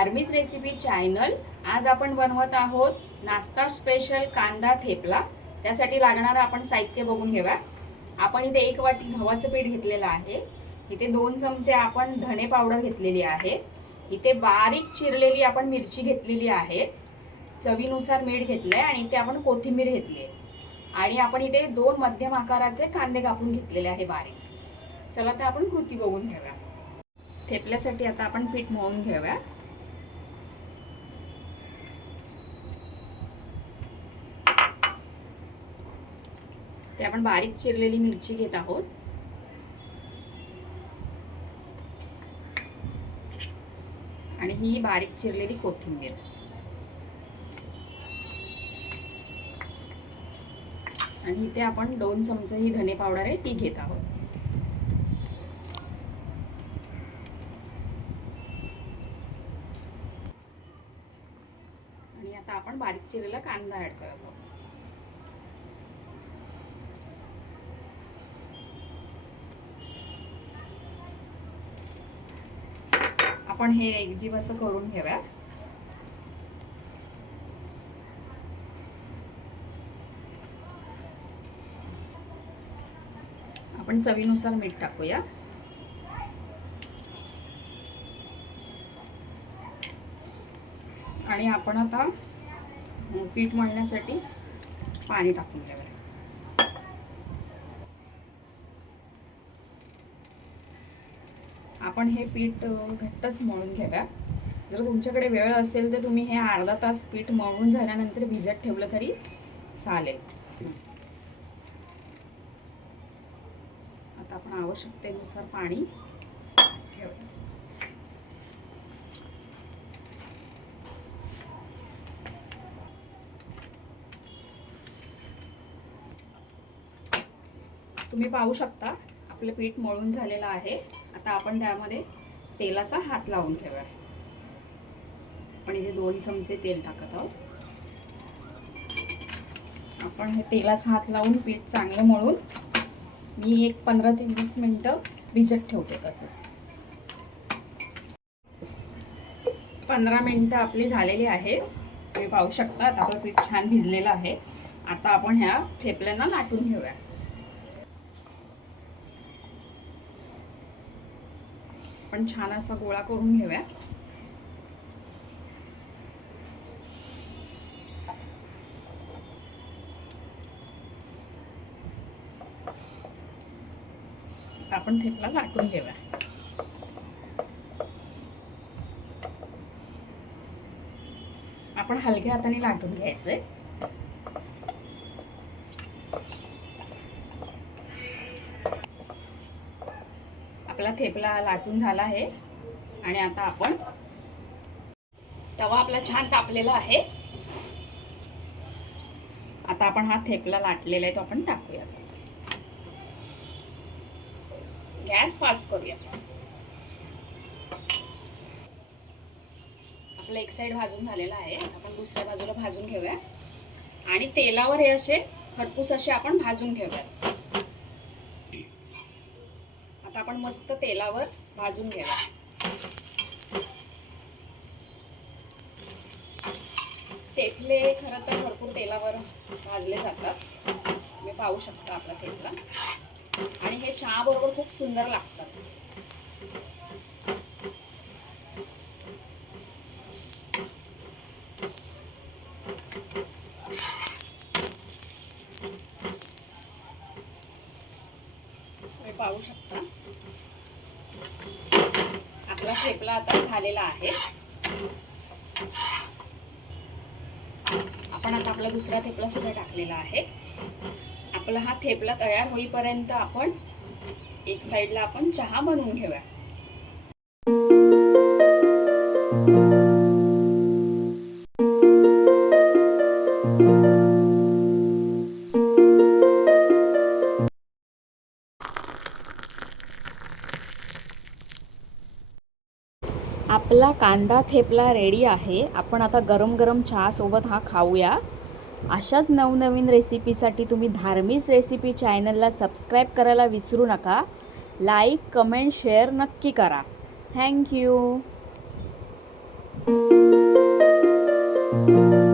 धार्मिक recipe channel. आज आपण बनवत आहोत नाश्ता स्पेशल कांदा थेपला। त्यासाठी लागणारे आपण साहित्य बघून घेऊया। आपण इथे 1 वाटी गव्हाचं पीठ घेतलेलं आहे। इथे 2 चमचे आपण धने पावडर घेतलेली आहे। इथे बारीक चिरलेली आपण मिरची घेतलेली आहे। चवीनुसार मीठ घेतलंय आणि इथे आपण कोथिंबीर घेतली आहे आणि आपण इथे 2 मध्यम आकाराचे कांदे कापून घेतलेले आहे बारीक। चला तर आपण कृती बघून घेऊया। थेपल्यासाठी आता आपण पीठ मळून घेऊया। ते आपण बारीक चिरलेली मिरची घेत आहोत आणि ही बारीक चिरलेली कोथिंबीर आणि इथे आपण 2 चमचे ही धने पावडर आहे ती घेत आहोत। आणि आता आपण बारीक चिरलेला कांदा ऍड करत आहोत। आपण हे एकजीव असं करून घेऊया। आपण चवीनुसार मीठ टाकूया आणि आपण आता पीठ मळण्यासाठी पाणी टाकून घेऊया। आपण हे पीठ घट्टच मळून घेऊया। जर तुमच्याकडे वेळ असेल तर तुम्ही हे अर्धा तास पीठ मळून झाल्यानंतर भिजत ठेवलं तरी चालेल। आता आपण आवश्यकतेनुसार पाणी घेऊया। तुम्ही पाहू शकता आपलं पीठ मळून झालेलं आहे। आता आपण त्यामध्ये तेलाचा हात लावून घेऊया। आपण इथे 2 चमचे तेल टाकत आहोत। आपण हे तेलाचा हात लावून पीठ चांगलं मळून मी एक 15 ते 20 मिनिटं भिजत ठेवते। तसंच 15 मिनिटं आपली झालेली आहे। तुम्ही पाहू शकता आता आपलं पीठ छान भिजलेलं आहे। आता आपण ह्या थेपल्यांना लाटून घेऊया। आपण छान असा गोळा करून घेऊया। आपण थेपला लाटून घेऊया। आपण हलक्या हाताने लाटून घ्यायचंय। आपला थेपला लाटून झाला आहे आणि आता आपण तवा आपला छान तापलेला आहे। आता आपण हा थेपला लाटलेला आहे तो आपण टाकूया। गॅस फास्ट करूया। आपलं एक साइड भाजून झालेला आहे। आपण दुसऱ्या बाजूला भाजून घेऊया आणि तेलावर हे असे खरपूस असे आपण भाजून घेऊया। आता आपण मस्त तेलावर भाजून घेऊया। थेपले खरं तर भरपूर तेलावर भाजले जातात। तुम्ही पाहू शकता आपला थेपला आणि हे चहा बरोबर खूप सुंदर लागतात। तुम्ही पाहू शकता आपला थेपला आता झालेला आहे। आपण आता आपला दुसरा थेपला सुद्धा टाकलेला आहे। आपला हा थेपला तयार होईपर्यंत आपण एक साइडला आपण चहा बनवून घेऊया। आपला कांदा थेपला रेडी आहे। आपण आता गरम गरम चहा सोबत हा खाऊया। अशाच नवनवीन रेसिपीसाठी तुम्ही धार्मिक रेसिपी चॅनलला सबस्क्राईब करायला विसरू नका। लाईक कमेंट शेअर नक्की करा। थँक्यू। आहे.